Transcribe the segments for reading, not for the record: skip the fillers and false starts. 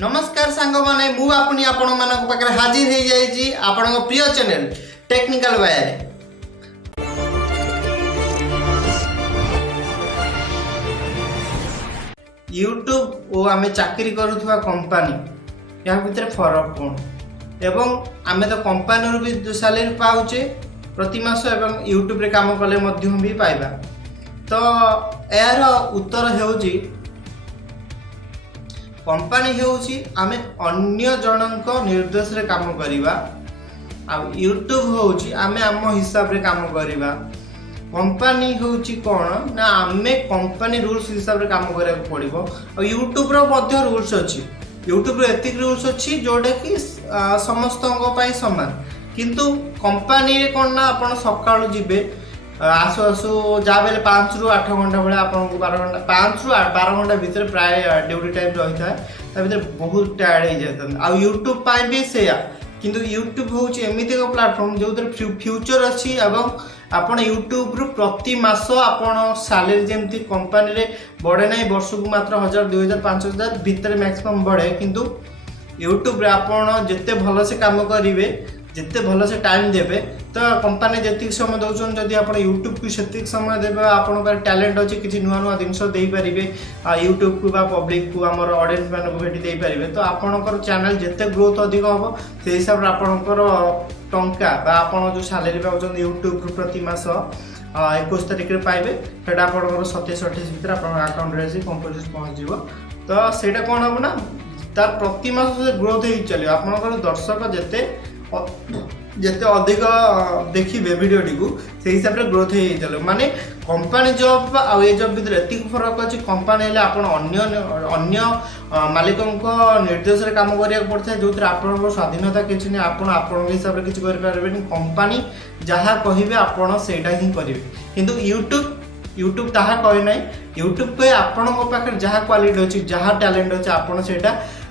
नमस्कार सांग माने मु आपनी आपण मानक पाखरे हाजिर हो जाइए आपण प्रिय चैनल टेक्निकल वायर। यूट्यूब और आमे चाकरी करुवा कंपनी या भितर फरक कौन एवं आमे तो कंपनी भी सैलरी पाउचे प्रति मास एवं यूट्यूब रे काम कले मध्यम भी पाइबा। तो यार उत्तर हेउची कंपनी हेउची आमे अन्य जनक निर्देश रे काम करिबा आ यूट्यूब होउची आमे आम हिसाब रे काम करिबा। कंपनी होउची कोन ना आमे कंपनी रूल्स हिसाब रे काम करिया पड़िबो और यूट्यूब रो मध्य रूल्स अछि। यूट्यूब रे एतिक रूल्स अछि जोडे कि समस्तଙ୍କ ପାଇଁ समान किंतु कंपनी रे कोन ना आपण सकाळू जिबे आसु आसु जा बेले 5 रु 8 घंटा बेले आपन को 12 घंटा 5 रु 12 घंटा भीतर प्राय ड्यूटी टाइम रही था ता भीतर बहुत टायर्ड हो जाता आ यूट्यूब पाई भी सेया किंतु यूट्यूब होची एमिति को प्लेटफॉर्म जो फ्यूचर अछि एवं आपण यूट्यूब रु प्रति मास आपण सैलरी जेमती कंपनी रे बड़े नहीं वर्ष को मात्र 1000 2000 5000 भीतर मैक्सिमम बढ़े किंतु यूट्यूब रे आपण जत्ते भलो से काम करिवे जिते भल से टाइम देवे तो कंपनी जी समय दौरान जदि आप यूट्यूब को से समय देवे आपण टैलेंट अच्छे किसी नुआ नुआ जिनस पारे यूट्यूब को पब्लिक को आम ऑडियंस मान को भेटी पारे तो आपंकर चैनल जिते ग्रोथ अधिक हम से हिसाब से आपंकर टंका आपड़ जो सैलरी पाँच यूट्यूब प्रति मास 21 तारिख में पाइबे सेटा आप 27-28 भर आप आकाउंट कंपोज पहुँच तो सेटा कौन हम ना तार प्रति मास ग्रोथ हो चलो आपंकर दर्शक जिते अधिक देखिए वीडियो टी से हिसाब से ग्रोथ हो चलो माने कंपनी जॉब आ ये जॉब भीतर एतिक फरक अच्छी कंपनी हेल्ले आप अन्य मालिक निर्देश रे काम करिया पड़ता है जो आप स्वाधीनता किसी नहीं आप हिसाब से किसी करें कंपनी जहाँ कहे आपड़ से ही करेंगे किंतु यूट्यूब ताहा कहे ना यूट्यूब पे आपण पाखे जहाँ क्वालिटी अच्छी जहाँ टैलेंट अच्छे आपड़ से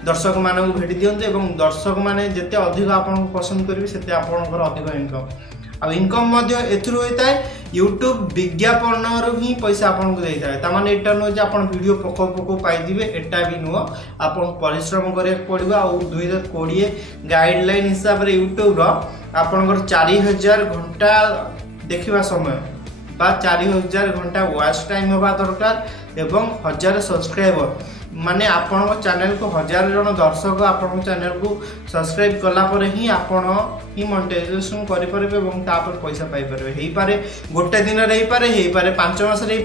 दर्शक मान भेटी दियंते एवं दर्शक माने जिते अधिक आपन पसंद करेंगे से आपंकर अधिक इनकम आ इनकम होता है यूट्यूब विज्ञापन ही पैसा आपन को देता है तामाने एटा नुह जे आपन वीडियो पको पाइदिबे एटा भी नुह आपन परिश्रम करिया पड़िबा और 2020 गाइडलाइन हिसाब रे यूट्यूब रो आपनकर 4000 घंटा देखिबा समय बा 4000 घंटा वॉच टाइम होबा दरकार एवं 1000 सब्सक्राइबर माने आपण चैनल को 1000 जन दर्शक आपण चैनल को सब्सक्राइब कला पर ही आपण ही मोनेटाइजेशन करि परबे एवं ता पर पैसा पाई परबे हेई पारे गोटे दिन रे हेई पारे 5 मास रे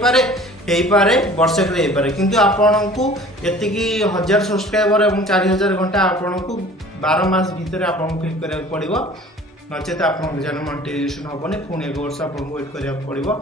हेई पारे वर्षक रे हेई पारे किंतु आपण को एतिकी 1000 सब्सक्राइबर एवं 4000 घंटा आपण को 12 मास भीतर आपण क्लिक करिया पड़िबो नचेत आपण चैनल मोनेटाइजेशन होबने पुणी 1 वर्ष आपण वेट करिया पड़िबो।